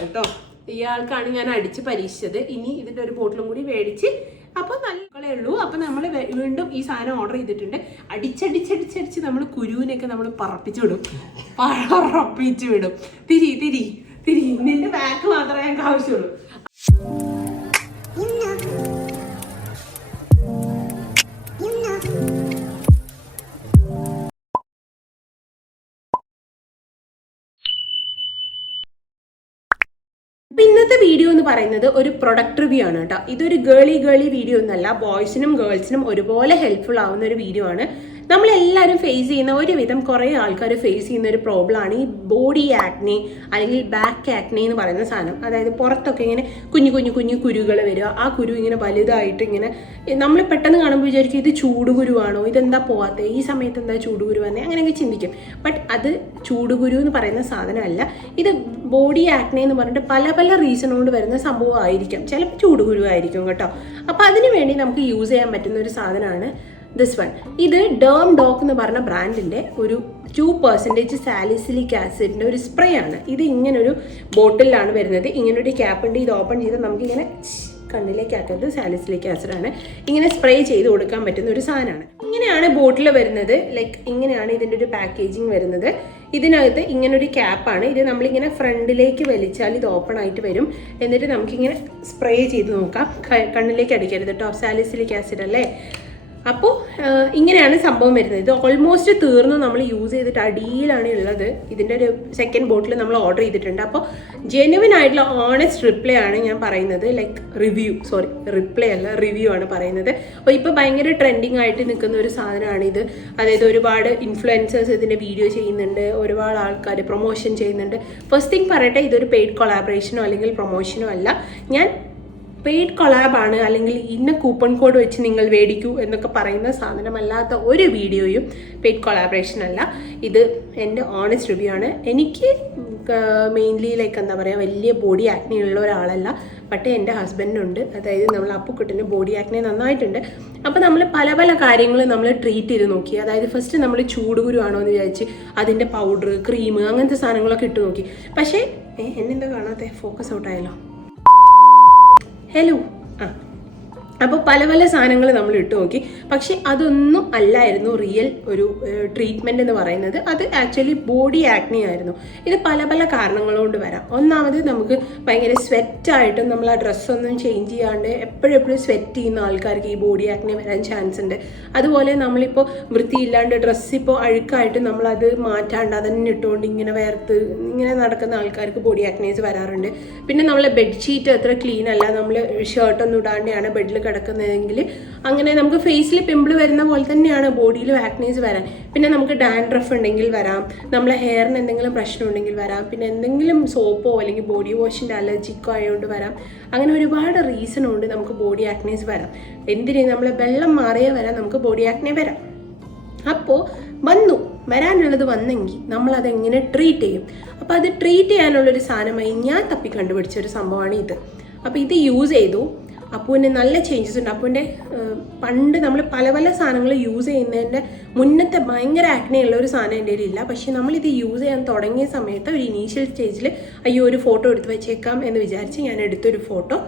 കേട്ടോ. ഇയാൾക്കാണ് ഞാൻ അടിച്ച് പരീക്ഷിച്ചത്. ഇനി ഇതിൻ്റെ ഒരു ബോട്ടിലും കൂടി മേടിച്ച് അപ്പോൾ നല്ലേ ഉള്ളൂ. അപ്പോൾ നമ്മൾ വീണ്ടും ഈ സാധനം ഓർഡർ ചെയ്തിട്ടുണ്ട്. അടിച്ചടിച്ചടിച്ചടിച്ച് നമ്മൾ കുരുവിനെയൊക്കെ നമ്മൾ പറപ്പിച്ച് വിടും, പറപ്പിച്ച് വിടും. തിരി തിരി തിരി, നിന്റെ ബാക്ക് മാത്രമേ ഞങ്ങൾക്ക് ആവശ്യമുള്ളൂ. ഇന്നത്തെ വീഡിയോ എന്ന് പറയുന്നത് ഒരു പ്രൊഡക്റ്റ് റിവ്യൂ ആണ് കേട്ടോ. ഇതൊരു ഗേളി വീഡിയോ ഒന്നല്ല, ബോയ്സിനും ഗേൾസിനും ഒരുപോലെ ഹെൽപ്ഫുൾ ആവുന്ന ഒരു വീഡിയോ ആണ്. നമ്മളെല്ലാവരും ഫേസ് ചെയ്യുന്ന, ഒരുവിധം കുറേ ആൾക്കാർ ഫേസ് ചെയ്യുന്ന ഒരു പ്രോബ്ലം ആണ് ഈ ബോഡി ആക്നെ അല്ലെങ്കിൽ ബാക്ക് ആക്നെ എന്ന് പറയുന്ന സാധനം. അതായത് പുറത്തൊക്കെ ഇങ്ങനെ കുഞ്ഞു കുരുകൾ വരിക. ആ കുരു ഇങ്ങനെ വലുതായിട്ട് ഇങ്ങനെ നമ്മൾ പെട്ടെന്ന് കാണുമ്പോൾ വിചാരിക്കും ഇത് ചൂടുകുരുവാണോ, ഇതെന്താ പോവാത്തത്, ഈ സമയത്ത് എന്താ ചൂടുകുരു വന്നേ, അങ്ങനെയൊക്കെ ചിന്തിക്കും. ബട്ട് അത് ചൂടുകുരു എന്ന് പറയുന്ന സാധനമല്ല. ഇത് ബോഡി ആക്നെ എന്ന് പറഞ്ഞിട്ട് പല റീസൺ കൊണ്ട് വരുന്ന സംഭവമായിരിക്കാം. ചിലപ്പോൾ ചൂടുകുരു ആയിരിക്കും കേട്ടോ. അപ്പോൾ അതിന് വേണ്ടി നമുക്ക് യൂസ് ചെയ്യാൻ പറ്റുന്ന ഒരു സാധനമാണ് ദിസ് വൺ. ഇത് ഡേം ഡോക്ക് എന്ന് പറഞ്ഞ ബ്രാൻഡിൻ്റെ ഒരു 2% സാലിസിലിക് ആസിഡിൻ്റെ ഒരു സ്പ്രേ ആണ്. ഇത് ഇങ്ങനൊരു ബോട്ടിലാണ് വരുന്നത്. ഇങ്ങനൊരു ക്യാപ്പ് ഉണ്ട്. ഇത് ഓപ്പൺ ചെയ്താൽ നമുക്കിങ്ങനെ കണ്ണിലേക്ക് ആക്കുന്നത് സാലിസിലിക് ആസിഡാണ്. ഇങ്ങനെ സ്പ്രേ ചെയ്ത് കൊടുക്കാൻ പറ്റുന്ന ഒരു സാധനമാണ്. ഇങ്ങനെയാണ് ബോട്ടിൽ വരുന്നത്. ലൈക്ക് ഇങ്ങനെയാണ് ഇതിൻ്റെ ഒരു പാക്കേജിങ് വരുന്നത്. ഇതിനകത്ത് ഇങ്ങനൊരു ക്യാപ്പാണ്. ഇത് നമ്മളിങ്ങനെ ഫ്രണ്ടിലേക്ക് വലിച്ചാൽ ഇത് ഓപ്പൺ ആയിട്ട് വരും. എന്നിട്ട് നമുക്കിങ്ങനെ സ്പ്രേ ചെയ്ത് നോക്കാം. കണ്ണിലേക്ക് അടിക്കരുത് കേട്ടോ, സാലിസിലിക് ആസിഡ് അല്ലേ. അപ്പോൾ ഇങ്ങനെയാണ് സംഭവം വരുന്നത്. ഇത് ഓൾമോസ്റ്റ് തീർന്നു. നമ്മൾ യൂസ് ചെയ്തിട്ട് അടിയിലാണ് ഉള്ളത്. ഇതിൻ്റെ ഒരു സെക്കൻഡ് ബോട്ടിൽ നമ്മൾ ഓർഡർ ചെയ്തിട്ടുണ്ട്. അപ്പോൾ ജെന്യുവൻ ആയിട്ടുള്ള ഓണസ്റ്റ് റിപ്ലൈ ആണ് ഞാൻ പറയുന്നത്. ലൈക്ക് റിപ്ലൈ അല്ല, റിവ്യൂ ആണ് പറയുന്നത്. അപ്പോൾ ഇപ്പോൾ ഭയങ്കര ട്രെൻഡിങ് ആയിട്ട് നിൽക്കുന്ന ഒരു സാധനമാണിത്. അതായത് ഒരുപാട് ഇൻഫ്ലുവൻസേഴ്സ് ഇതിൻ്റെ വീഡിയോ ചെയ്യുന്നുണ്ട്, ഒരുപാട് ആൾക്കാർ പ്രൊമോഷൻ ചെയ്യുന്നുണ്ട്. ഫസ്റ്റ് തിങ് പറയട്ടെ, ഇതൊരു പെയ്ഡ് കൊളാബറേഷനോ അല്ലെങ്കിൽ പ്രൊമോഷനോ അല്ല. ഞാൻ പെയ്ഡ് കൊളാബാണ് അല്ലെങ്കിൽ ഇന്ന കൂപ്പൺ കോഡ് വെച്ച് നിങ്ങൾ മേടിക്കൂ എന്നൊക്കെ പറയുന്ന സാധനമല്ലാത്ത ഒരു വീഡിയോയും പെയ്ഡ് കൊളാബറേഷൻ അല്ല. ഇത് എൻ്റെ ഓണസ്റ്റ് റിവ്യൂ ആണ്. എനിക്ക് മെയിൻലി ലൈക്ക് എന്താ പറയുക, വലിയ ബോഡി ആക്നെ ഉള്ള ഒരാളല്ല. പക്ഷേ എൻ്റെ ഹസ്ബൻഡിനുണ്ട്. അതായത് നമ്മൾ അപ്പുക്കുട്ടിന് ബോഡി ആക്നെ നന്നായിട്ടുണ്ട്. അപ്പോൾ നമ്മൾ പല കാര്യങ്ങൾ നമ്മൾ ട്രീറ്റ് ചെയ്ത് നോക്കി. അതായത് ഫസ്റ്റ് നമ്മൾ ചൂടുകുരു ആണോ എന്ന് വിചാരിച്ച് അതിൻ്റെ പൗഡർ, ക്രീം, അങ്ങനത്തെ സാധനങ്ങളൊക്കെ ഇട്ട് നോക്കി. പക്ഷേ എന്നെന്താ കാണാതെ ഫോക്കസ് ഔട്ടായല്ലോ. ഹലോ അപ്പോൾ പല സാധനങ്ങൾ നമ്മൾ ഇട്ട് നോക്കി. പക്ഷെ അതൊന്നും അല്ലായിരുന്നു റിയൽ ഒരു ട്രീറ്റ്മെൻറ്റ് എന്ന് പറയുന്നത്. അത് ആക്ച്വലി ബോഡി ആക്നെ ആയിരുന്നു. ഇത് പല കാരണങ്ങൾ കൊണ്ട് വരാം. ഒന്നാമത് നമുക്ക് ഭയങ്കര സ്വെറ്റായിട്ടും നമ്മൾ ആ ഡ്രസ്സൊന്നും ചേഞ്ച് ചെയ്യാണ്ട് എപ്പോഴും സ്വെറ്റ് ചെയ്യുന്ന ആൾക്കാർക്ക് ഈ ബോഡി ആക്നെ വരാൻ ചാൻസ് ഉണ്ട്. അതുപോലെ നമ്മളിപ്പോൾ വൃത്തിയില്ലാണ്ട് ഡ്രസ്സ് ഇപ്പോൾ അഴുക്കായിട്ട് നമ്മളത് മാറ്റാണ്ട് അതന്നെ ഇട്ടുകൊണ്ട് ഇങ്ങനെ വേർത്ത് ഇങ്ങനെ നടക്കുന്ന ആൾക്കാർക്ക് ബോഡി ആക്നേസ് വരാറുണ്ട്. പിന്നെ നമ്മളെ ബെഡ്ഷീറ്റ് അത്ര ക്ലീൻ അല്ല, നമ്മൾ ഷർട്ടൊന്നും ഇടാണ്ടാണ് ബെഡിൽ കിടക്കുന്നതെങ്കിൽ അങ്ങനെ നമുക്ക് ഫേസിൽ പിമ്പിൾ വരുന്ന പോലെ തന്നെയാണ് ബോഡിയിലും ആക്നേസ് വരാൻ. പിന്നെ നമുക്ക് ഡാൻഡ്രഫ് ഉണ്ടെങ്കിൽ വരാം, നമ്മളെ ഹെയറിന് എന്തെങ്കിലും പ്രശ്നം ഉണ്ടെങ്കിൽ വരാം, പിന്നെ എന്തെങ്കിലും സോപ്പോ അല്ലെങ്കിൽ ബോഡി വാഷിൻ്റെ അലർജിക്കോ ആയതുകൊണ്ട് വരാം. അങ്ങനെ ഒരുപാട് റീസൺ കൊണ്ട് നമുക്ക് ബോഡി ആക്നേസ് വരാം. എന്തിനു നമ്മളെ വെള്ളം മാറിയേ വരാം നമുക്ക് ബോഡി ആക്നെ വരാം. അപ്പോൾ വരാനുള്ളത് വന്നെങ്കിൽ നമ്മളതെങ്ങനെ ട്രീറ്റ് ചെയ്യും? അപ്പോൾ അത് ട്രീറ്റ് ചെയ്യാനുള്ളൊരു സാധനമായി ഞാൻ കണ്ടുപിടിച്ച ഒരു സംഭവമാണ് ഇത്. അപ്പോൾ ഇത് യൂസ് ചെയ്തു. അപ്പൂവിന് നല്ല ചേഞ്ചസ് ഉണ്ട്. അപ്പൂവിൻ്റെ പണ്ട് നമ്മൾ പല സാധനങ്ങൾ യൂസ് ചെയ്യുന്നതിൻ്റെ മുന്നത്തെ ഭയങ്കര ആക്നെ ഉള്ള ഒരു സാധനം എൻ്റെ കയ്യിലില്ല. പക്ഷേ നമ്മളിത് യൂസ് ചെയ്യാൻ തുടങ്ങിയ സമയത്ത് ഒരു ഇനീഷ്യൽ സ്റ്റേജിൽ ഒരു ഫോട്ടോ എടുത്ത് വെച്ചേക്കാം എന്ന് വിചാരിച്ച് ഞാൻ എടുത്തൊരു ഫോട്ടോ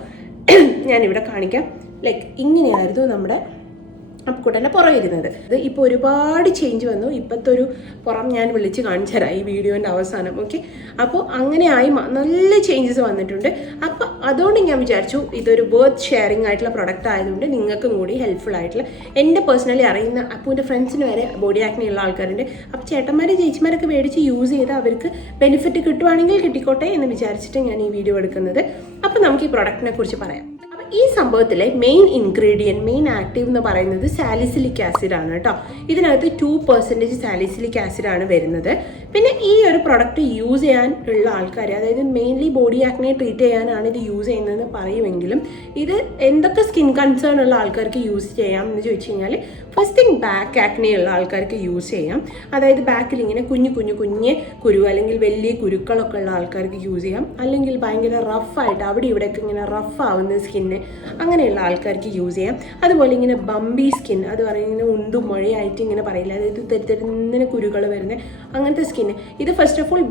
ഞാനിവിടെ കാണിക്കാം. ലൈക്ക് ഇങ്ങനെയായിരുന്നു നമ്മുടെ അപ്പുക്കുട്ടൻ്റെ പുറം ഇരുന്നത്. ഇത് ഇപ്പോൾ ഒരുപാട് ചേഞ്ച് വന്നു. ഇപ്പോഴത്തെ ഒരു പുറം ഞാൻ വിളിച്ച് കാണിച്ചു തരാം ഈ വീഡിയോൻ്റെ അവസാനം. ഓക്കെ, അപ്പോൾ അങ്ങനെയായി നല്ല ചേഞ്ചസ് വന്നിട്ടുണ്ട്. അപ്പോൾ അതുകൊണ്ട് ഞാൻ വിചാരിച്ചു ഇതൊരു വർത്ത് ഷെയറിങ് ആയിട്ടുള്ള പ്രൊഡക്റ്റ് ആയതുകൊണ്ട് നിങ്ങൾക്കും കൂടി ഹെൽപ്ഫുൾ ആയിട്ടുള്ള, എൻ്റെ പേഴ്സണലി അറിയുന്ന അപ്പൂൻ്റെ ഫ്രണ്ട്സിന് വരെ ബോഡി ആക്നെ ഉള്ള ആൾക്കാരുണ്ട്. അപ്പോൾ ചേട്ടന്മാർ ചേച്ചിമാരൊക്കെ മേടിച്ച് യൂസ് ചെയ്ത് അവർക്ക് ബെനിഫിറ്റ് കിട്ടുവാണെങ്കിൽ കിട്ടിക്കോട്ടെ എന്ന് വിചാരിച്ചിട്ട് ഞാൻ ഈ വീഡിയോ എടുക്കുന്നത്. അപ്പോൾ നമുക്ക് ഈ പ്രൊഡക്റ്റിനെ കുറിച്ച് പറയാം. ഈ സംഭവത്തിലെ മെയിൻ ഇൻഗ്രീഡിയൻറ്റ്, മെയിൻ ആക്റ്റീവ് എന്ന് പറയുന്നത് സാലിസിലിക് ആസിഡ് ആണ് കേട്ടോ. ഇതിനകത്ത് 2% സാലിസിലിക് ആസിഡ് ആണ് വരുന്നത്. പിന്നെ ഈ ഒരു പ്രൊഡക്റ്റ് യൂസ് ചെയ്യാൻ ഉള്ള ആൾക്കാർ, അതായത് മെയിൻലി ബോഡി ആക്നെ ട്രീറ്റ് ചെയ്യാനാണ് ഇത് യൂസ് ചെയ്യുന്നതെന്ന് പറയുമെങ്കിലും ഇത് എന്തൊക്കെ സ്കിൻ കൺസേൺ ഉള്ള ആൾക്കാർക്ക് യൂസ് ചെയ്യാം എന്ന് ചോദിച്ചു കഴിഞ്ഞാൽ, ഫസ്റ്റ് തിങ് ബാക്ക് ആക്നെ ഉള്ള ആൾക്കാർക്ക് യൂസ് ചെയ്യാം. അതായത് ബാക്കിൽ ഇങ്ങനെ കുഞ്ഞു കുരു അല്ലെങ്കിൽ വലിയ കുരുക്കളൊക്കെ ഉള്ള ആൾക്കാർക്ക് യൂസ് ചെയ്യാം. അല്ലെങ്കിൽ ഭയങ്കര റഫായിട്ട് അവിടെ ഇവിടെയൊക്കെ ഇങ്ങനെ റഫ് ആവുന്ന സ്കിന്ന്, അങ്ങനെയുള്ള ആൾക്കാർക്ക് യൂസ് ചെയ്യാം. അതുപോലെ ഇങ്ങനെ ബമ്പി സ്കിൻ, അത് പറയുന്നത് ഇങ്ങനെ ഉണ്ടും മഴയായിട്ട് ഇങ്ങനെ പറയില്ല, അതായത് തെരുതെരുന്നിന് കുരുകൾ വരുന്നത്, അങ്ങനത്തെ സ്കിന്ന്. ഇത് ഫസ്റ്റ് ഓഫ് ഓൾ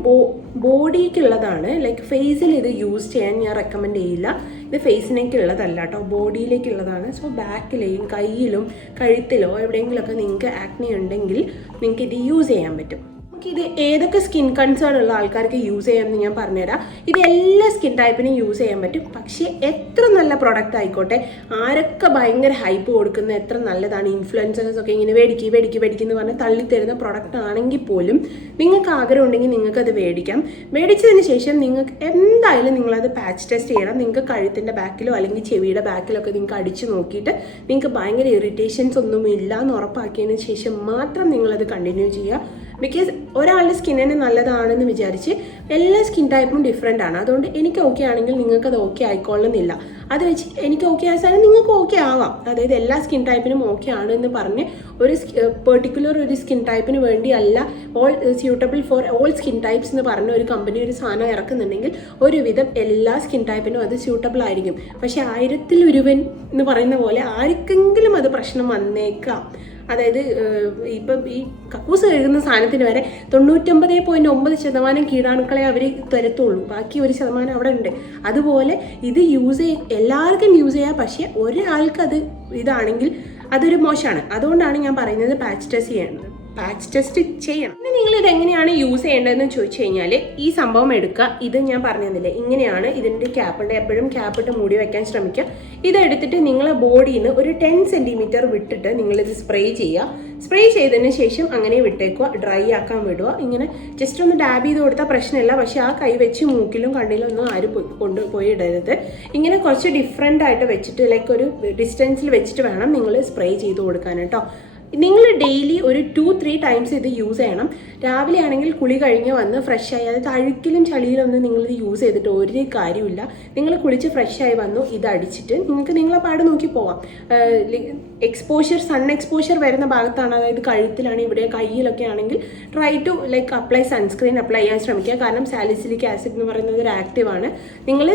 ബോഡിക്കുള്ളതാണ്. ലൈക്ക് ഫേസിൽ ഇത് യൂസ് ചെയ്യാൻ ഞാൻ റെക്കമെൻഡ് ചെയ്യില്ല. ഇത് ഫേസിനേക്കുള്ളതല്ല കേട്ടോ, ബോഡിയിലേക്കുള്ളതാണ്. സോ ബാക്കിലെയും കയ്യിലും കഴുത്തിലോ എവിടെയെങ്കിലുമൊക്കെ നിങ്ങൾക്ക് ആക്നെ ഉണ്ടെങ്കിൽ നിങ്ങൾക്ക് ഇത് യൂസ് ചെയ്യാൻ പറ്റും. ഇത് ഏതൊക്കെ സ്കിൻ കൺസേൺ ഉള്ള ആൾക്കാർക്ക് യൂസ് ചെയ്യാമെന്ന് ഞാൻ പറഞ്ഞുതരാം. ഇത് എല്ലാ സ്കിൻ ടൈപ്പിനും യൂസ് ചെയ്യാൻ പറ്റും. പക്ഷേ എത്ര നല്ല പ്രൊഡക്റ്റ് ആയിക്കോട്ടെ, ആരൊക്കെ ഭയങ്കര ഹൈപ്പ് കൊടുക്കുന്ന എത്ര നല്ലതാണ്, ഇൻഫ്ലുവൻസേഴ്സൊക്കെ ഇങ്ങനെ മേടിക്കുന്നു പറഞ്ഞ് തള്ളിത്തരുന്ന പ്രൊഡക്റ്റ് ആണെങ്കിൽ പോലും നിങ്ങൾക്ക് ആഗ്രഹം ഉണ്ടെങ്കിൽ നിങ്ങൾക്ക് അത് മേടിക്കാം. മേടിച്ചതിന് ശേഷം നിങ്ങൾക്ക് എന്തായാലും നിങ്ങളത് പാച്ച് ടെസ്റ്റ് ചെയ്യണം. നിങ്ങൾക്ക് കഴുത്തിൻ്റെ ബാക്കിലോ അല്ലെങ്കിൽ ചെവിയുടെ ബാക്കിലോ ഒക്കെ നിങ്ങൾക്ക് അടിച്ചു നോക്കിയിട്ട് നിങ്ങൾക്ക് ഭയങ്കര ഇറിറ്റേഷൻസ് ഒന്നും ഇല്ല എന്ന് ഉറപ്പാക്കിയതിന് ശേഷം മാത്രം നിങ്ങളത് കണ്ടിന്യൂ ചെയ്യുക. ബിക്കോസ് ഒരാളുടെ സ്കിന്നിന് നല്ലതാണെന്ന് വിചാരിച്ച് എല്ലാ സ്കിൻ ടൈപ്പും ഡിഫറെൻ്റ് ആണ്. അതുകൊണ്ട് എനിക്ക് ഓക്കെ ആണെങ്കിൽ നിങ്ങൾക്കത് ഓക്കെ ആയിക്കൊള്ളുന്നില്ല. അത് വെച്ച് എനിക്ക് ഓക്കെ ആയ സാധനം നിങ്ങൾക്ക് ഓക്കെ ആവാം. അതായത് എല്ലാ സ്കിൻ ടൈപ്പിനും ഓക്കെ ആണ് എന്ന് പറഞ്ഞ് ഒരു പെർട്ടിക്കുലർ ഒരു സ്കിൻ ടൈപ്പിന് വേണ്ടി അല്ല all suitable for all skin types എന്ന് പറഞ്ഞ ഒരു കമ്പനി ഒരു സാധനം ഇറക്കുന്നുണ്ടെങ്കിൽ ഒരുവിധം എല്ലാ സ്കിൻ ടൈപ്പിനും അത് സ്യൂട്ടബിൾ ആയിരിക്കും. പക്ഷേ 1000-ൽ ഒരുവൻ എന്ന് പറയുന്ന പോലെ ആർക്കെങ്കിലും അത് പ്രശ്നം വന്നേക്കാം. അതായത് ഇപ്പം ഈ കക്കൂസ് കഴുകുന്ന സാധനത്തിന് വരെ 99.9% കീടാണുക്കളെ അവർ തരത്തുള്ളൂ, ബാക്കി 1% അവിടെ ഉണ്ട്. അതുപോലെ ഇത് എല്ലാവർക്കും യൂസ് ചെയ്യാം. പക്ഷേ ഒരാൾക്കത് ഇതാണെങ്കിൽ അതൊരു മോശമാണ്. അതുകൊണ്ടാണ് ഞാൻ പറയുന്നത് പാച്ച് ടെസ്റ്റ് ചെയ്യണം. പിന്നെ നിങ്ങൾ ഇതെങ്ങനെയാണ് യൂസ് ചെയ്യേണ്ടതെന്ന് ചോദിച്ചു കഴിഞ്ഞാൽ ഈ സംഭവം എടുക്കുക. ഇത് ഞാൻ പറഞ്ഞു തന്നില്ലേ, ഇങ്ങനെയാണ് ഇതിൻ്റെ ക്യാപ്പുണ്ട്. എപ്പോഴും ക്യാപ്പിട്ട് മൂടി വയ്ക്കാൻ ശ്രമിക്കുക. ഇതെടുത്തിട്ട് നിങ്ങളെ ബോഡിയിൽ നിന്ന് ഒരു 10 സെൻറ്റിമീറ്റർ വിട്ടിട്ട് നിങ്ങളിത് സ്പ്രേ ചെയ്യുക. സ്പ്രേ ചെയ്തതിന് ശേഷം അങ്ങനെ വിട്ടേക്കുക, ഡ്രൈ ആക്കാൻ വിടുക. ഇങ്ങനെ ജസ്റ്റ് ഒന്ന് ഡാബ് ചെയ്ത് കൊടുത്താൽ പ്രശ്നമില്ല. പക്ഷേ ആ കൈ വെച്ച് മൂക്കിലും കണ്ണിലും ഒന്നും ആരും കൊണ്ടുപോയി ഇടരുത്. ഇങ്ങനെ കുറച്ച് ഡിഫറെൻ്റ് ആയിട്ട് വെച്ചിട്ട് ലൈക്ക് ഒരു ഡിസ്റ്റൻസിൽ വെച്ചിട്ട് വേണം നിങ്ങൾ സ്പ്രേ ചെയ്ത് കൊടുക്കാൻ കേട്ടോ. നിങ്ങൾ ഡെയിലി ഒരു 2-3 ടൈംസ് ഇത് യൂസ് ചെയ്യണം. രാവിലെ ആണെങ്കിൽ കുളി കഴിഞ്ഞ് വന്ന് ഫ്രഷായി, അതായത് അഴുക്കിലും ചളിയിലൊന്നും നിങ്ങളിത് യൂസ് ചെയ്തിട്ട് ഒരു കാര്യമില്ല. നിങ്ങൾ കുളിച്ച് ഫ്രഷായി വന്നു, ഇത് അടിച്ചിട്ട് നിങ്ങൾക്ക് നിങ്ങളെ പാട് നോക്കി പോവാം. സൺ എക്സ്പോഷർ വരുന്ന ഭാഗത്താണ്, അതായത് കഴുത്തിലാണ്, ഇവിടെ കയ്യിലൊക്കെ ആണെങ്കിൽ try to like apply sunscreen apply ചെയ്യാൻ ശ്രമിക്കുക. കാരണം സാലിസിലിക് ആസിഡ് എന്ന് പറയുന്നത് ഒരു ആക്റ്റീവാണ്. നിങ്ങൾ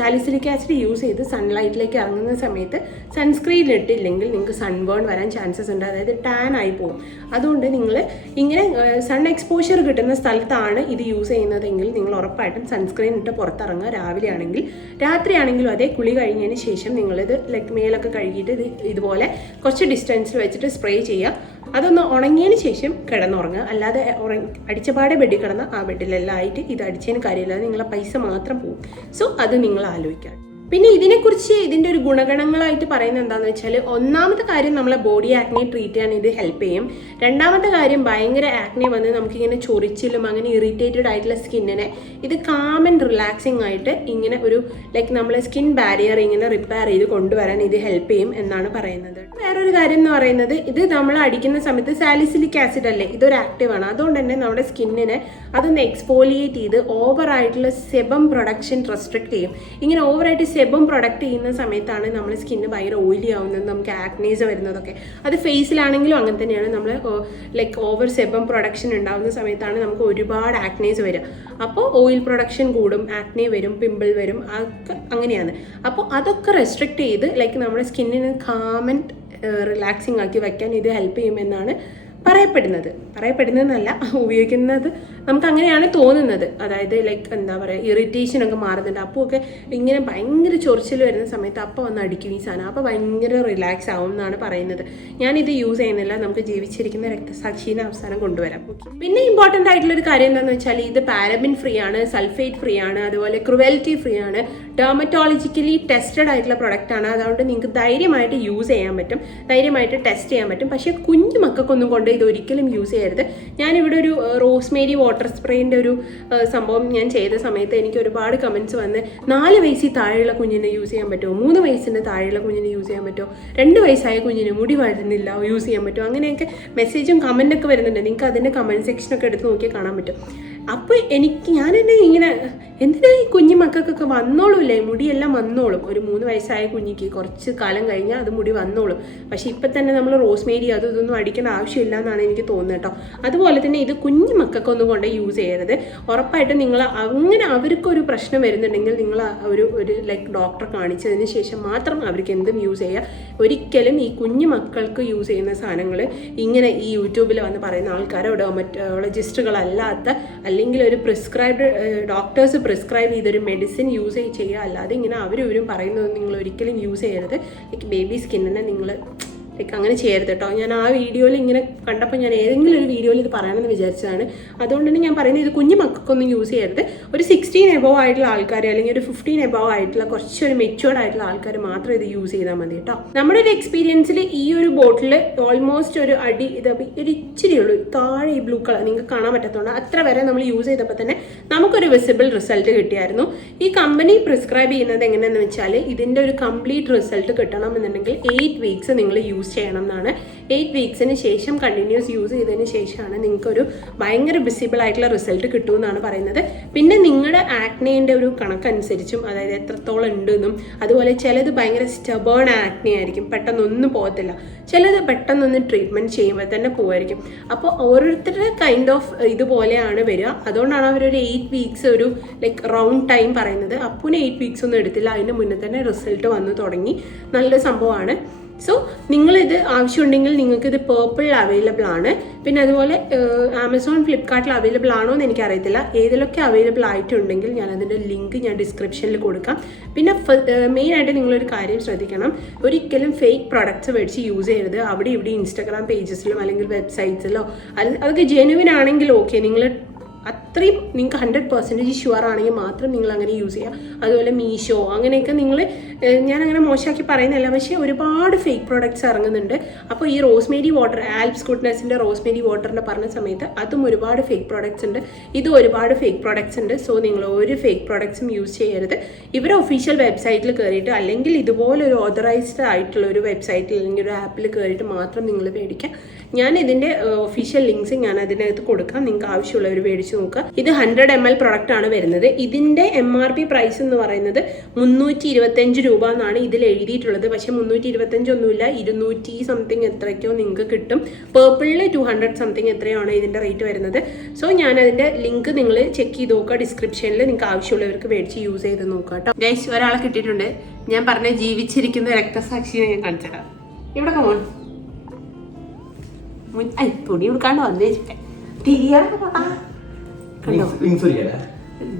സാലിസിലിക് ആസിഡ് യൂസ് ചെയ്ത് സൺലൈറ്റിലേക്ക് ഇറങ്ങുന്ന സമയത്ത് സൺസ്ക്രീൻ ഇട്ടില്ലെങ്കിൽ നിങ്ങൾക്ക് സൺബേൺ വരാൻ ചാൻസസ് ഉണ്ട്. അതായത് ടാൻ ആയി പോകും. അതുകൊണ്ട് നിങ്ങൾ ഇങ്ങനെ സൺ എക്സ്പോഷർ കിട്ടുന്ന സ്ഥലത്താണ് ഇത് യൂസ് ചെയ്യുന്നതെങ്കിൽ നിങ്ങൾ ഉറപ്പായിട്ടും സൺസ്ക്രീൻ ഇട്ട് പുറത്തിറങ്ങുക. രാവിലെ ആണെങ്കിൽ രാത്രിയാണെങ്കിലും അതേ, കുളി കഴിഞ്ഞതിന് ശേഷം നിങ്ങളിത് ലൈക്ക് മേലൊക്കെ കഴുകിയിട്ട് ഇതുപോലെ കുറച്ച് ഡിസ്റ്റൻസിൽ വെച്ചിട്ട് സ്പ്രേ ചെയ്യുക. അതൊന്ന് ഉണങ്ങിയതിന് ശേഷം കിടന്നുറങ്ങുക. അല്ലാതെ അടിച്ചപാടെ ബെഡിൽ കിടന്ന് ആ ബെഡിലെല്ലാം ആയിട്ട് ഇത് അടിച്ചതിന് കാര്യമില്ല, നിങ്ങളെ പൈസ മാത്രം പോകും. സോ അത് നിങ്ങൾ ആലോചിക്കുക. പിന്നെ ഇതിനെക്കുറിച്ച് ഇതിൻ്റെ ഒരു ഗുണഗണങ്ങളായിട്ട് പറയുന്നത് എന്താണെന്ന് വെച്ചാൽ, ഒന്നാമത്തെ കാര്യം നമ്മളെ ബോഡി ആക്നെ ട്രീറ്റ് ചെയ്യാൻ ഇത് ഹെൽപ്പ് ചെയ്യും. രണ്ടാമത്തെ കാര്യം, ഭയങ്കര ആക്നെ വന്ന് നമുക്കിങ്ങനെ ചൊറിച്ചിലും അങ്ങനെ ഇറിറ്റേറ്റഡ് ആയിട്ടുള്ള സ്കിന്നിനെ ഇത് കാം ആൻഡ് റിലാക്സിങ് ആയിട്ട് ഇങ്ങനെ ഒരു ലൈക്ക് നമ്മളെ സ്കിൻ ബാരിയർ ഇങ്ങനെ റിപ്പയർ ചെയ്ത് കൊണ്ടുവരാൻ ഇത് ഹെൽപ്പ് ചെയ്യും എന്നാണ് പറയുന്നത്. വേറൊരു കാര്യം എന്ന് പറയുന്നത്, ഇത് നമ്മൾ അടിക്കുന്ന സമയത്ത് സാലിസിലിക് ആസിഡ് അല്ലേ, ഇതൊരു ആക്റ്റീവാണ്. അതുകൊണ്ട് തന്നെ നമ്മുടെ സ്കിന്നിനെ അതൊന്ന് എക്സ്ഫോലിയേറ്റ് ചെയ്ത് ഓവറായിട്ടുള്ള സെബം പ്രൊഡക്ഷൻ റെസ്ട്രിക്റ്റ് ചെയ്യും. ഇങ്ങനെ ഓവറായിട്ട് സെബം പ്രൊഡക്റ്റ് ചെയ്യുന്ന സമയത്താണ് നമ്മുടെ സ്കിന്ന് ഭയങ്കര ഓയിലി ആവുന്നത്, നമുക്ക് ആക്നീസ് വരുന്നതൊക്കെ. അത് ഫേസിലാണെങ്കിലും അങ്ങനെ തന്നെയാണ്. നമ്മൾ ലൈക്ക് ഓവർ സെബം പ്രൊഡക്ഷൻ ഉണ്ടാകുന്ന സമയത്താണ് നമുക്ക് ഒരുപാട് ആക്നീസ് വരിക. അപ്പോൾ ഓയിൽ പ്രൊഡക്ഷൻ കൂടും, ആക്നെ വരും, പിമ്പിൾ വരും, അതൊക്കെ അങ്ങനെയാണ്. അപ്പോൾ അതൊക്കെ റെസ്ട്രിക്റ്റ് ചെയ്ത് ലൈക്ക് നമ്മുടെ സ്കിന്നിന് കാം ആൻഡ് റിലാക്സിങ് ആക്കി വയ്ക്കാൻ ഇത് ഹെൽപ്പ് ചെയ്യുമെന്നാണ് പറയപ്പെടുന്നതെന്നല്ല, ഉപയോഗിക്കുന്നത് നമുക്ക് അങ്ങനെയാണ് തോന്നുന്നത്. അതായത് ലൈക്ക് എന്താ പറയുക, ഇറിറ്റേഷനൊക്കെ മാറുന്നുണ്ട്. അപ്പോൾ ഒക്കെ ഇങ്ങനെ ഭയങ്കര ചൊറിച്ചിൽ വരുന്ന സമയത്ത് അപ്പോൾ വന്ന് അടിക്കും ഈ സാധനം, അപ്പോൾ ഭയങ്കര റിലാക്സ് ആവും എന്നാണ് പറയുന്നത്. ഞാനിത് യൂസ് ചെയ്യുന്നില്ല, നമുക്ക് ജീവിച്ചിരിക്കുന്ന രക്തസാക്ഷീനെ അവസാനം കൊണ്ടുവരാം. പിന്നെ ഇമ്പോർട്ടൻ്റ് ആയിട്ടുള്ളൊരു കാര്യം എന്താണെന്ന് വെച്ചാൽ, ഇത് പാരബിൻ ഫ്രീ ആണ്, സൾഫേറ്റ് ഫ്രീ ആണ്, അതുപോലെ ക്രുവൽറ്റി ഫ്രീ ആണ്, ഡെർമറ്റോളജിക്കലി ടെസ്റ്റഡ് ആയിട്ടുള്ള പ്രൊഡക്റ്റ് ആണ്. അതുകൊണ്ട് നിങ്ങൾക്ക് ധൈര്യമായിട്ട് യൂസ് ചെയ്യാൻ പറ്റും, ധൈര്യമായിട്ട് ടെസ്റ്റ് ചെയ്യാൻ പറ്റും. പക്ഷേ കുഞ്ഞു മക്കൾക്കൊന്നും കൊണ്ട് ഇത് ഒരിക്കലും യൂസ് ചെയ്യരുത്. ഞാനിവിടെ ഒരു റോസ്മേരി വാട്ടർ സ്പ്രേൻ്റെ ഒരു സംഭവം ഞാൻ ചെയ്ത സമയത്ത് എനിക്ക് ഒരുപാട് കമൻറ്റ്സ് വന്ന്, 4 വയസ്സിൽ താഴെയുള്ള കുഞ്ഞിനെ യൂസ് ചെയ്യാൻ പറ്റുമോ, 3 വയസ്സിൻ്റെ താഴെയുള്ള കുഞ്ഞിനെ യൂസ് ചെയ്യാൻ പറ്റുമോ, 2 വയസ്സായ കുഞ്ഞിന് മുടി വരുന്നില്ല യൂസ് ചെയ്യാൻ പറ്റുമോ, അങ്ങനെയൊക്കെ മെസ്സേജും കമൻറ്റൊക്കെ വരുന്നുണ്ട്. നിങ്ങൾക്ക് അതിൻ്റെ കമൻറ്റ് സെക്ഷനൊക്കെ എടുത്ത് നോക്കിയാൽ കാണാൻ പറ്റും. അപ്പോൾ ഞാൻ എന്നെ ഇങ്ങനെ എന്തിനാ ഈ കുഞ്ഞു മക്കൾക്കൊക്കെ വന്നോളൂല്ലേ, മുടിയെല്ലാം വന്നോളും. ഒരു 3 വയസ്സായ കുഞ്ഞിക്ക് കുറച്ച് കാലം കഴിഞ്ഞാൽ അത് മുടി വന്നോളും. പക്ഷെ ഇപ്പം തന്നെ നമ്മൾ റോസ്മേരി ഇതൊന്നും അടിക്കേണ്ട ആവശ്യമില്ല എന്നാണ് എനിക്ക് തോന്നുന്നത് കേട്ടോ. അതുപോലെ തന്നെ ഇത് കുഞ്ഞു മക്കൾക്കൊന്നും കൊണ്ട് യൂസ് ചെയ്യരുത്. ഉറപ്പായിട്ടും നിങ്ങൾ അങ്ങനെ അവർക്കൊരു പ്രശ്നം വരുന്നുണ്ടെങ്കിൽ നിങ്ങൾ ഒരു ലൈക്ക് ഡോക്ടറെ കാണിച്ചതിന് ശേഷം മാത്രം അവർക്ക് എന്തും യൂസ് ചെയ്യുക. ഒരിക്കലും ഈ കുഞ്ഞു മക്കൾക്ക് യൂസ് ചെയ്യുന്ന സാധനങ്ങൾ ഇങ്ങനെ ഈ യൂട്യൂബിൽ വന്ന് പറയുന്ന ആൾക്കാരോ ഡെർമറ്റോളജിസ്റ്റുകളല്ലാത്ത അല്ലെങ്കിൽ ഒരു പ്രിസ്ക്രൈബ്ഡ് ഡോക്ടേഴ്സ് പ്രിസ്ക്രൈബ് ചെയ്തൊരു മെഡിസിൻ യൂസ് ചെയ്യുക. അല്ലാതെ ഇങ്ങനെ അവരും പറയുന്നത് നിങ്ങൾ ഒരിക്കലും യൂസ് ചെയ്യരുത്. ലൈക്ക് ബേബി സ്കിന്നിനെ നിങ്ങൾ ലൈക്ക് അങ്ങനെ ചെയ്യരുത് കേട്ടോ. ഞാൻ ആ വീഡിയോയിൽ ഇങ്ങനെ കണ്ടപ്പോൾ ഞാൻ ഏതെങ്കിലും ഒരു വീഡിയോയിൽ ഇത് പറയണമെന്ന് വിചാരിച്ചതാണ്. അതുകൊണ്ട് തന്നെ ഞാൻ പറയുന്നത് ഇത് കുഞ്ഞു മക്കൾക്കൊന്നും യൂസ് ചെയ്യരുത്. ഒരു 16 എബോവ് ആയിട്ടുള്ള ആൾക്കാർ അല്ലെങ്കിൽ ഒരു 15 എബോവ് ആയിട്ടുള്ള കുറച്ചൊരു മെച്യൂർഡ് ആയിട്ടുള്ള ആൾക്കാർ മാത്രം ഇത് യൂസ് ചെയ്താൽ മതി കേട്ടോ. നമ്മുടെ ഒരു എക്സ്പീരിയൻസിൽ ഈ ഒരു ബോട്ടിൽ ഓൾമോസ്റ്റ് ഒരു ഒരു ഇച്ചിരി ഉള്ളൂ താഴെ ഈ ബ്ലൂ കളർ നിങ്ങൾക്ക് കാണാൻ പറ്റത്തുണ്ട്. അത്ര വരെ നമ്മൾ യൂസ് ചെയ്തപ്പോൾ തന്നെ നമുക്കൊരു വിസിബിൾ റിസൾട്ട് കിട്ടിയായിരുന്നു. ഈ കമ്പനി പ്രിസ്ക്രൈബ് ചെയ്യുന്നത് എങ്ങനെയാണെന്ന് വെച്ചാൽ ഇതിൻ്റെ ഒരു കംപ്ലീറ്റ് റിസൾട്ട് കിട്ടണം എന്നുണ്ടെങ്കിൽ 8 വീക്സ് നിങ്ങൾ യൂസ് ചെയ്യണം എന്നാണ്. 8 വീക്സിന് ശേഷം കണ്ടിന്യൂസ് യൂസ് ചെയ്തതിന് ശേഷമാണ് നിങ്ങൾക്കൊരു ഭയങ്കര വിസിബിൾ ആയിട്ടുള്ള റിസൾട്ട് കിട്ടുമെന്നാണ് പറയുന്നത്. പിന്നെ നിങ്ങളുടെ ആക്നേൻ്റെ ഒരു കണക്കനുസരിച്ചും, അതായത് എത്രത്തോളം ഉണ്ടെന്നും, അതുപോലെ ചിലത് ഭയങ്കര സ്റ്റബേൺ ആക്നെ ആയിരിക്കും, പെട്ടെന്നൊന്നും പോകത്തില്ല. ചിലത് പെട്ടെന്നൊന്ന് ട്രീറ്റ്മെൻറ്റ് ചെയ്യുമ്പോൾ തന്നെ പോകായിരിക്കും. അപ്പോൾ ഓരോരുത്തരുടെ കൈൻഡ് ഓഫ് ഇതുപോലെയാണ് വരിക. അതുകൊണ്ടാണ് അവരൊരു 8 വീക്സ് ഒരു ലൈക്ക് റൗണ്ട് ടൈം പറയുന്നത്. അപ്പൂന് 8 വീക്സ് ഒന്നും എടുത്തില്ല, അതിന് മുന്നേ തന്നെ റിസൾട്ട് വന്നു തുടങ്ങി. നല്ലൊരു സംഭവമാണ്. സോ നിങ്ങളിത് ആവശ്യമുണ്ടെങ്കിൽ നിങ്ങൾക്ക് ഇത് പേർപ്പിൾ അവൈലബിൾ ആണ്. പിന്നെ അതുപോലെ ആമസോൺ, ഫ്ലിപ്കാർട്ടിൽ അവൈലബിൾ ആണോ എന്ന് എനിക്കറിയത്തില്ല. ഏതിലൊക്കെ അവൈലബിൾ ആയിട്ടുണ്ടെങ്കിൽ ഞാൻ അതിൻ്റെ ലിങ്ക് ഞാൻ ഡിസ്ക്രിപ്ഷനിൽ കൊടുക്കാം. പിന്നെ മെയിനായിട്ട് നിങ്ങളൊരു കാര്യം ശ്രദ്ധിക്കണം, ഒരിക്കലും ഫേക്ക് പ്രൊഡക്ട്സ് മേടിച്ച് യൂസ് ചെയ്യരുത്. അവിടെ ഇവിടെ ഇൻസ്റ്റാഗ്രാം പേജസിലും അല്ലെങ്കിൽ വെബ്സൈറ്റ്സിലോ അതൊക്കെ ജെനുവിൻ ആണെങ്കിൽ ഓക്കെ, നിങ്ങൾ അത്രയും നിങ്ങൾക്ക് 100% ഷുവർ ആണെങ്കിൽ മാത്രം നിങ്ങൾ അങ്ങനെ യൂസ് ചെയ്യുക. അതുപോലെ മീഷോ അങ്ങനെയൊക്കെ ഞാനങ്ങനെ മോശമാക്കി പറയുന്നില്ല, പക്ഷേ ഒരുപാട് ഫേക്ക് പ്രോഡക്റ്റ്സ് ഇറങ്ങുന്നുണ്ട്. അപ്പോൾ ഈ റോസ്മേരി വാട്ടർ, ആൽപ്സ് ഗുഡ്നെസ്സിൻ്റെ റോസ്മേരി വാട്ടറിൻ്റെ പറഞ്ഞ സമയത്ത് അതും ഒരുപാട് ഫേക്ക് പ്രോഡക്റ്റ്സ് ഉണ്ട്, ഇത് ഒരുപാട് ഫേക്ക് പ്രോഡക്റ്റ്സ് ഉണ്ട്. സോ നിങ്ങൾ ഒരു ഫേക്ക് പ്രോഡക്ട്സും യൂസ് ചെയ്യരുത്. ഇവരെ ഒഫീഷ്യൽ വെബ്സൈറ്റിൽ കയറിയിട്ട് അല്ലെങ്കിൽ ഇതുപോലൊരു ഓതറൈസ്ഡ് ആയിട്ടുള്ള ഒരു വെബ്സൈറ്റിൽ അല്ലെങ്കിൽ ഒരു ആപ്പിൽ കയറിയിട്ട് മാത്രം നിങ്ങൾ മേടിക്കുക. ഞാൻ ഇതിൻ്റെ ഒഫീഷ്യൽ ലിങ്ക്സ് ഞാൻ അതിനകത്ത് കൊടുക്കാം, നിങ്ങൾക്ക് ആവശ്യമുള്ളവർ മേടിച്ച് നോക്കുക. ഇത് 100 ml പ്രൊഡക്റ്റ് ആണ് വരുന്നത്. ഇതിൻ്റെ MRP പ്രൈസ് എന്ന് പറയുന്നത് 325 രൂപ എന്നാണ് ഇതിൽ എഴുതിയിട്ടുള്ളത്. പക്ഷെ 325 ഒന്നുമില്ല, 200 സംതിങ് എത്രയ്ക്കോ നിങ്ങൾക്ക് കിട്ടും. പേർപ്പിളിൽ 200 സംതിങ് എത്രയാണ് ഇതിൻ്റെ റേറ്റ് വരുന്നത്. സോ ഞാൻ അതിൻ്റെ ലിങ്ക് നിങ്ങൾ ചെക്ക് ചെയ്ത് നോക്കുക ഡിസ്ക്രിപ്ഷനിൽ. നിങ്ങൾക്ക് ആവശ്യമുള്ളവർക്ക് മേടിച്ച് യൂസ് ചെയ്ത് നോക്കുക കേട്ടോ. ഗൈസ്, ഒരാളെ കിട്ടിയിട്ടുണ്ട്. ഞാൻ പറഞ്ഞ ജീവിച്ചിരിക്കുന്ന രക്തസാക്ഷിയെ ഞാൻ കാണിച്ചിടാം. ഇവിടെ കമോൺ, പൊടി കൊടുക്കാണ്ട് വന്നേച്ചിട്ടെ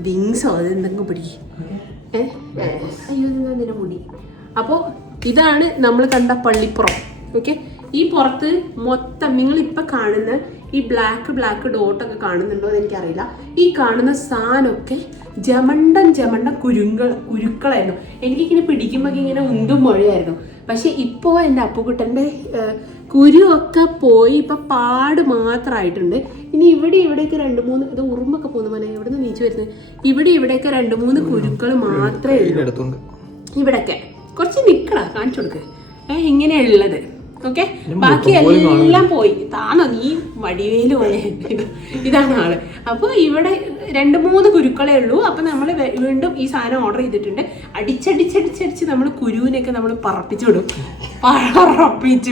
വിങ്സോ അതെന്തെങ്കിലും പിടി. അയ്യോ ഇതിന്റെ മുടി. അപ്പോൾ ഇതാണ് നമ്മൾ കണ്ട പള്ളിപ്പുറം. ഓക്കെ, ഈ പുറത്ത് മൊത്തം നിങ്ങളിപ്പോൾ കാണുന്ന ഈ ബ്ലാക്ക് ഡോട്ടൊക്കെ കാണുന്നുണ്ടോ എന്ന് എനിക്കറിയില്ല. ഈ കാണുന്ന സാധനമൊക്കെ ജമണ്ട കുരുക്കളായിരുന്നു. എനിക്കിങ്ങനെ പിടിക്കുമ്പോൾ ഇങ്ങനെ ഉന്തും മഴയായിരുന്നു. പക്ഷെ ഇപ്പോൾ എൻ്റെ അപ്പുകുട്ടൻ്റെ കുരുവൊക്കെ പോയി ഇപ്പം പാട് മാത്രമായിട്ടുണ്ട്. ഇനി ഇവിടെയൊക്കെ 2-3 ഇത് ഉറുമ്പൊക്കെ പോകുന്ന പോലെ എവിടെ നിന്ന് നീച്ചു വരുന്നത്. ഇവിടെയൊക്കെ 2-3 കുരുക്കൾ മാത്രമേ ഉള്ളൂ. ഇവിടെയൊക്കെ കുറച്ച് നിൽക്കടാ, കാണിച്ചു കൊടുക്ക്. ഇങ്ങനെയുള്ളത്. ഓക്കെ, ബാക്കി എല്ലാം പോയി. താണോ നീ വടിവേല് പോലെ. ഇതാണ് ആള്. അപ്പോൾ ഇവിടെ 2-3 കുരുക്കളേ ഉള്ളൂ. അപ്പം നമ്മൾ വീണ്ടും ഈ സാധനം ഓർഡർ ചെയ്തിട്ടുണ്ട്. അടിച്ചടിച്ച് നമ്മൾ കുരുവിനെയൊക്കെ നമ്മൾ പറപ്പിച്ചു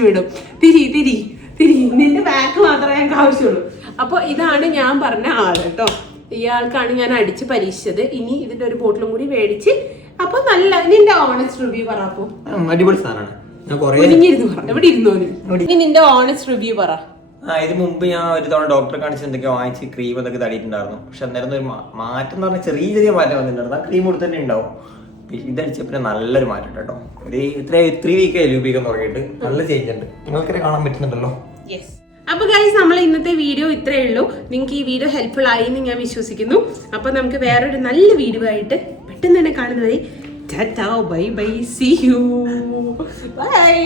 വിടും. തിരി നിന്റെ ബാക്ക് മാത്രമേ ഞങ്ങൾക്ക് ആവശ്യമുള്ളൂ. അപ്പോൾ ഇതാണ് ഞാൻ പറഞ്ഞ ആള് കേട്ടോ. ഇയാൾക്കാണ് ഞാൻ അടിച്ച് പരീക്ഷിച്ചത്. ഇനി ഇതിന്റെ ഒരു ബോട്ടിലും കൂടി മേടിച്ച്. അപ്പൊ നല്ല നിന്റെ ഓണസ്റ്റ് റിവ്യൂ പറ. അപ്പൊ അടിപൊളി സാധനമാണ്. എവിടെ ഇരുന്നോ നീ നിന്റെ ഓണസ്റ്റ് റിവ്യൂ പറ. ഇത് മുമ്പ് ഞാൻ ഒരു തവണ ഡോക്ടറെ കാണിച്ച് എന്തൊക്കെയോ വാങ്ങിച്ച് ക്രീം അതൊക്കെ തടിയിട്ടുണ്ടായിരുന്നു. പക്ഷെ അന്നേരം ഒരു മാറ്റം എന്ന് പറഞ്ഞാൽ ചെറിയ മാറ്റം വന്നിട്ടുണ്ടായിരുന്നു. ആ ക്രീം കൊടുത്ത് തന്നെ ഉണ്ടാവും. ഇതടിച്ച പിന്നെ നല്ലൊരു മാറ്റം കേട്ടോ. ഒരു 3 വീക്ക് ഉപയോഗിക്കാൻ തുടങ്ങിയിട്ട് നല്ല ചേഞ്ച് ഉണ്ട്. നിങ്ങൾക്കൊക്കെ കാണാൻ പറ്റുന്നുണ്ടല്ലോ. അപ്പൊ ഗൈസ്, നമ്മൾ ഇന്നത്തെ വീഡിയോ ഇത്രയേ ഉള്ളൂ. നിങ്ങൾക്ക് ഈ വീഡിയോ ഹെൽപ്ഫുൾ ആയി എന്ന് ഞാൻ വിശ്വസിക്കുന്നു. അപ്പൊ നമുക്ക് വേറൊരു നല്ല വീഡിയോ ആയിട്ട് പെട്ടെന്ന് തന്നെ കാണുന്നവരെ bye bye, see you, by.